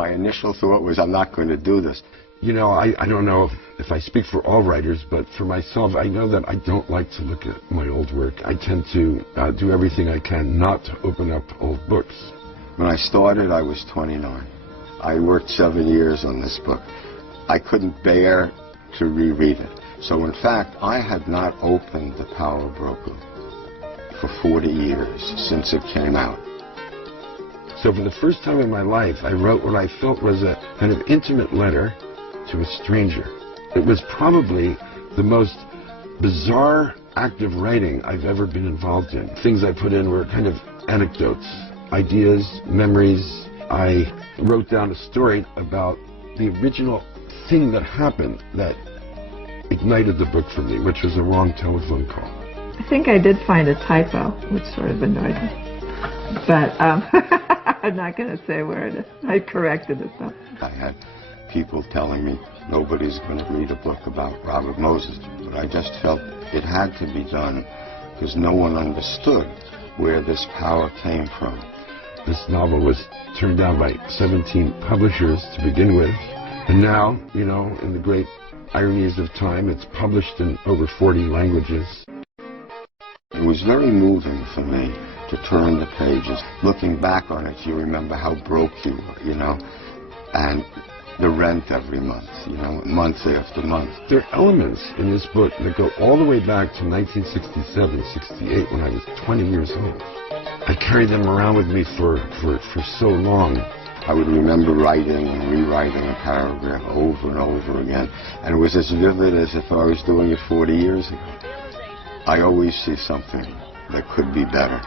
My initial thought was, I'm not going to do this. You know, I don't know if I speak for all writers, but for myself, I know that I don't like to look at my old work. I tend to do everything I can not to open up old books. When I started, I was 29. I worked 7 years on this book. I couldn't bear to reread it. So in fact, I had not opened The Power Broker for 40 years since it came out. So for the first time in my life, I wrote what I felt was a kind of intimate letter to a stranger. It was probably the most bizarre act of writing I've ever been involved in. Things I put in were kind of anecdotes, ideas, memories. I wrote down a story about the original thing that happened that ignited the book for me, which was a wrong telephone call. I think I did find a typo, which sort of annoyed me. But I'm not going to say where it is. I corrected it, though. I had people telling me nobody's going to read a book about Robert Moses, but I just felt it had to be done because no one understood where this power came from. This novel was turned down by 17 publishers to begin with, and now, you know, in the great ironies of time, it's published in over 40 languages. It was very moving for me to turn the pages. Looking back on it, you remember how broke you were, you know, and the rent every month, you know, month after month. There are elements in this book that go all the way back to 1967, 68, when I was 20 years old. I carried them around with me for so long. I would remember writing and rewriting a paragraph over and over again, and it was as vivid as if I was doing it 40 years ago. I always see something that could be better.